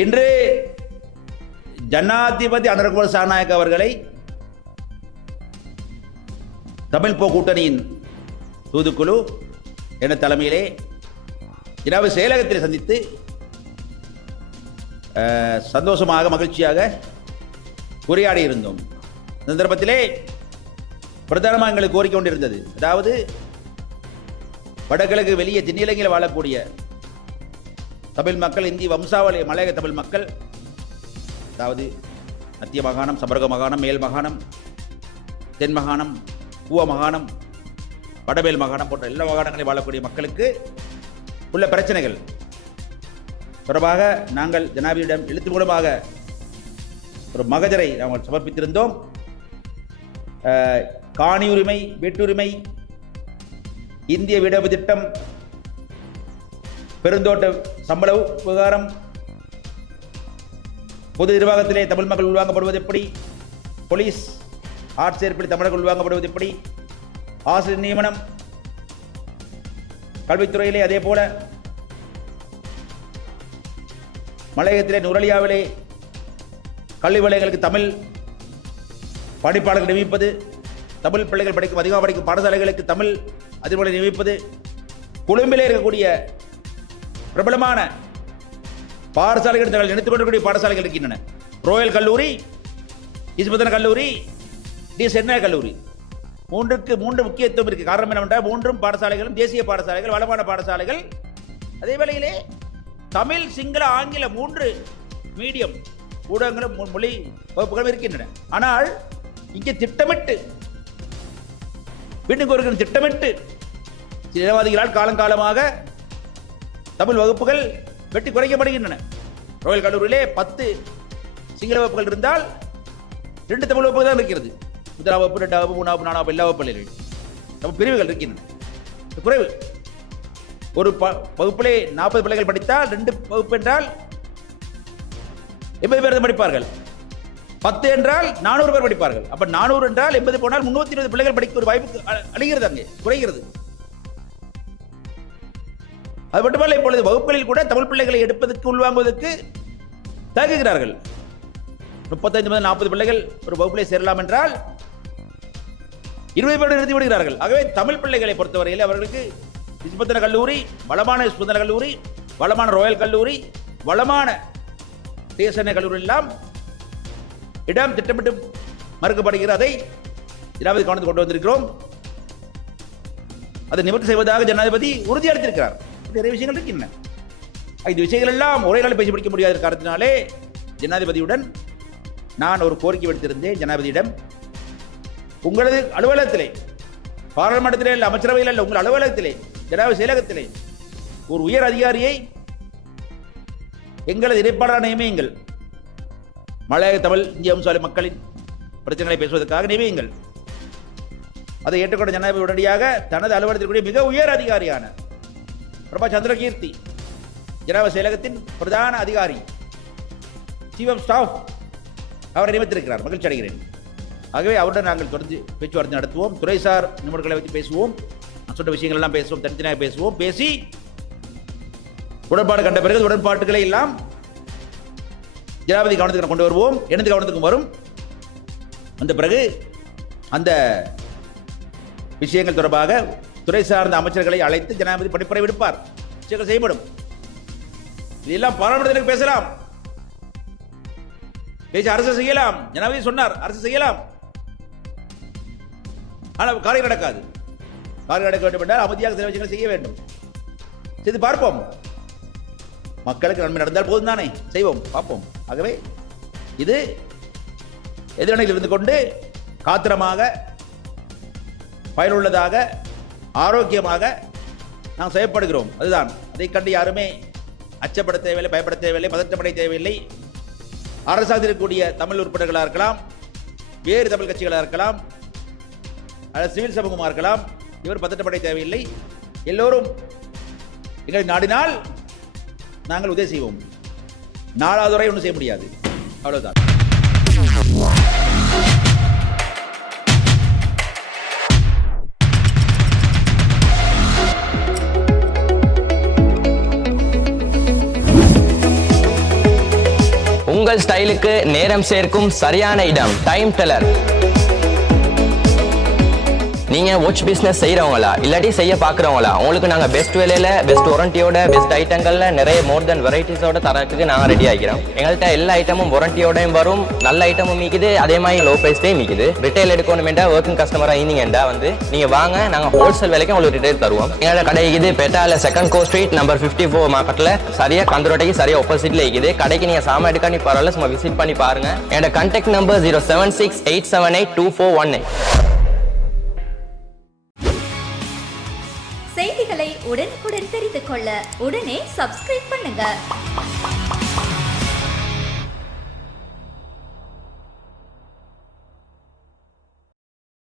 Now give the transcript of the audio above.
இன்று ஜனாதிபதி அனுரகுமார சாநாயக்க அவர்களை தமிழ் கூட்டணியின் தூதுக்குழு என்ற தலைமையிலே ஜனாதிபதி செயலகத்தில் சந்தித்து சந்தோஷமாக மகிழ்ச்சியாக உரையாடி இருந்தோம். சந்தர்ப்பத்திலே பிரதானமாக எங்களுக்கு கோரிக்கை கொண்டிருந்தது, அதாவது வடகிழக்கு வெளியே தென்னிலங்கையில் வாழக்கூடிய தமிழ் மக்கள், இந்திய வம்சாவளி மலையக தமிழ் மக்கள், அதாவது மத்திய மாகாணம், சபரக மாகாணம், மேல் மாகாணம், தென் மாகாணம், பூவ மாகாணம், வடமேல் மாகாணம் போன்ற எல்லா மாகாணங்களில் வாழக்கூடிய மக்களுக்கு உள்ள பிரச்சனைகள் தொடர்பாக நாங்கள் ஜனாதிபதியிடம் எழுத்து மூலமாக ஒரு மகஜரை நாங்கள் சமர்ப்பித்திருந்தோம். காணி உரிமை, வீட்டுரிமை, இந்திய வீடமைப்பு திட்டம், பெருந்தோட்ட சம்பள விவகாரம், பொது நிர்வாகத்திலே தமிழ் மக்கள் உள்வாங்கப்படுவது எப்படி, போலீஸ் ஆட்சேர்ப்பில் தமிழர்கள் உள்வாங்கப்படுவது எப்படி, ஆசிரியர் நியமனம், கல்வித்துறையிலே அதே போல மலையகத்திலே நுரலியாவிலே கல்வி வலயங்களுக்கு தமிழ் படிப்பாளர்கள் நியமிப்பது, தமிழ் பிள்ளைகள் படிக்கும் அதிகமாக படிக்கும் பாடசாலைகளுக்கு தமிழ் அதிர்வலை நியமிப்பது, கொழும்பிலே இருக்கக்கூடிய பிரபலமான பாடசாலைகள் தங்கள் நினைத்துக் கொண்டிருக்கக்கூடிய பாடசாலைகள் இருக்கின்றன. ரோயல் கல்லூரி, இஸ்பத்தன கல்லூரி, டி சென்னை கல்லூரி, மூன்று முக்கியத்துவம் இருக்கு. காரணம் என்னவென்றால் மூன்றும் பாடசாலைகளும் தேசிய பாடசாலைகள், வளமான பாடசாலைகள். அதே வேளையிலே தமிழ், சிங்கள, ஆங்கில 3 மீடியம் ஊடகங்களும் மொழி வகுப்புகளும் இருக்கின்றன. ஆனால் இங்கே திட்டமிட்டு வீட்டுக்கு ஒரு திட்டமிட்டு இனவாதிகளால் காலங்காலமாக தமிழ் வகுப்புகள் வெட்டி குறைக்கப்படுகின்றன. ரோயல் கல்லூரியிலே 10 சிங்கள வகுப்புகள் இருந்தால் 2 தமிழ் வகுப்புகள் தான் இருக்கிறது. 1ஆம் வகுப்பு, 2ஆம் வகுப்பு, 3ஆம் வகுப்பு, 4ஆம் வகுப்பு எல்லா வகுப்புகளிலும் பிரிவுகள் இருக்கின்றன. குறைவு. ஒரு வகுப்பிலே 40 பிள்ளைகள் படித்தால் 2 வகுப்பு என்றால் 80 பேர் படிப்பார்கள். 10 என்றால் 400 பேர் படிப்பார்கள். அப்ப 400 என்றால் 80 போனால் 320 பிள்ளைகள் படிக்க ஒரு வாய்ப்பு அழிகிறது, அங்கே குறைகிறது. அது மட்டுமல்ல, இப்பொழுது வகுப்புகளில் கூட தமிழ் பிள்ளைகளை எடுப்பதற்கு உள்வாங்குவதற்கு தயங்குகிறார்கள். 35 முதல் 40 பிள்ளைகள் ஒரு வகுப்பிலே சேரலாம் என்றால் 20 பேர் நிறுத்தி விடுகிறார்கள். ஆகவே தமிழ் பிள்ளைகளை பொறுத்தவரையில் அவர்களுக்கு இஸ்பத்தன கல்லூரி, வளமான இஸ்பத்தன கல்லூரி, வளமான ரோயல் கல்லூரி, வளமான தேசன கல்லூரி எல்லாம் இடம் திட்டமிட்டு மறுக்கப்படுகிறது. அதை ஜனாதிபதி கவனத்துக்கு கொண்டு வந்திருக்கிறோம். அதை நிவர்த்தி செய்வதாக ஜனாதிபதி உறுதியளித்திருக்கிறார். நிறைய விஷயங்கள் இருக்கின்றன. இந்த விஷயங்கள் எல்லாம் ஒரே நாள் பேசி முடிக்க முடியாத காரணத்தினாலே ஜனாதிபதியுடன் நான் ஒரு கோரிக்கை விடுத்திருந்தேன். ஜனாதிபதியிடம், உங்களது அலுவலகத்திலே, பாராளுமன்றத்திலே இல்லை, அமைச்சரவையில் இல்லை, உங்கள் அலுவலகத்திலே, ஜனாதிபதி செயலகத்திலே ஒரு உயர் அதிகாரியை எங்களது இணைப்பாளராக நியமியுங்கள். மலையக தமிழ் இந்திய வம்சாவளி மக்களின் பிரச்சனைகளை பேசுவதற்காக நியமியுங்கள். அதை ஏற்றுக்கொண்ட ஜனாதிபதி உடனடியாக தனது அலுவலகத்திற்குரிய மிக உயர் அதிகாரியான பிரபா சந்திரகீர்த்தி, ஜனாதிபதி செயலகத்தின் பிரதான அதிகாரி, சீஃப் ஆஃப் ஸ்டாஃப், அவரை நியமித்திருக்கிறார். மகிழ்ச்சி அடைகிறேன். ஆகவே அவருடன் நாங்கள் தொடர்ந்து பேச்சுவார்த்தை நடத்துவோம். துறைசார் நிபுணர்களை வைத்து பேசுவோம். சொன்ன விஷயங்கள் எல்லாம் பேசுவோம், தனித்தனியாக பேசுவோம். பேசி உடன்பாடு கண்ட பிறகு உடன்பாட்டுகளை எல்லாம் ஜனாதிபதி கவனத்துக்கு கொண்டு வருவோம். எனது கவனத்துக்கும் வரும். அந்த பிறகு அந்த விஷயங்கள் தொடர்பாக துறை சார்ந்த அமைச்சர்களை அழைத்து ஜனாதிபதி படிப்பறை விடுப்பார். விஷயங்கள் செய்யப்படும். இதெல்லாம் பாராளுமன்றத்தில் பேசலாம், பேசி அரசு செய்யலாம். ஜனாதிபதி சொன்னார், அரசு செய்யலாம். ஆனால் காரியம் நடக்காது. காரியம் நடக்க வேண்டும் என்றால் அமைதியாக சில விஷயங்களை செய்ய வேண்டும். செய்து பார்ப்போம். மக்களுக்கு நன்மை நடந்தால் போதும் தானே, செய்வோம், பார்ப்போம். ஆகவே இது எதிரணியில் இருந்து கொண்டு காத்திரமாக, பயனுள்ளதாக, ஆரோக்கியமாக நாம் செயல்படுகிறோம். அதுதான். அதை கண்டு யாருமே அச்சப்பட தேவையில்லை, பயப்பட தேவையில்லை, பதற்றப்பட தேவையில்லை. அரசாங்கத்தில் இருக்கக்கூடிய தமிழ் உறுப்பினர்களாக இருக்கலாம், வேறு தமிழ் கட்சிகளாக இருக்கலாம், அல்லது சிவில் சமூகமாக இருக்கலாம், இவர் பதற்றப்பட தேவையில்லை. எல்லோரும் எங்களை நாடினால் நாங்கள் உதவி செய்வோம். நாலாவது வரை ஒன்றும் செய்ய முடியாது. அவ்வளவுதான். உங்கள் ஸ்டைலுக்கு நேரம் சேர்க்கும் சரியான இடம் டைம் டெல்லர். நீங்க வாட்ச் பிசினஸ் செய்யறவங்களா இல்லாட்டி செய்ய பாக்குறவங்களா, உங்களுக்கு நாங்க பெஸ்ட் விலையில பெஸ்ட் வாரண்டியோட பெஸ்ட் ஐட்டங்கள்ல நிறைய மோர் தென் வெரைட்டிஸோட தரத்துக்கு நாங்க ரெடி ஆகிறோம். எங்கள்கிட்ட எல்லா ஐட்டமும் வாரண்டியோடையும் வரும், நல்ல ஐட்டமும் மீக்குது, அதே மாதிரி லோ பிரைஸ்லயும் மீக்குது. ரிட்டைல் எடுக்கணுமெண்டா ஒர்க்கிங் கஸ்டமரா இருந்தீங்கடா நீங்க வாங்க, நாங்க ஹோல்சேல் விலைக்கு உங்களுக்கு ரிட்டைல் தருவோம். எங்களோட கடை இருக்குது பெட்டால செகண்ட் கோ ஸ்ட்ரீட் நம்பர் 54 மார்க்கெட்ல, சரியா கந்தரோட்டைக்கு சரியா ஆப்போசிட்ல இருக்குது. கடைக்கு நீங்க சாமான் எடுக்க நீ பரவாயில்ல, சும்மா விசிட் பண்ணி பாருங்க. என்னோட கான்டாக்ட் நம்பர் 0768782482418. செய்திகளை உடனுக்குடன் தெரிந்து கொள்ள உடனே சப்ஸ்கிரைப் பண்ணுங்க.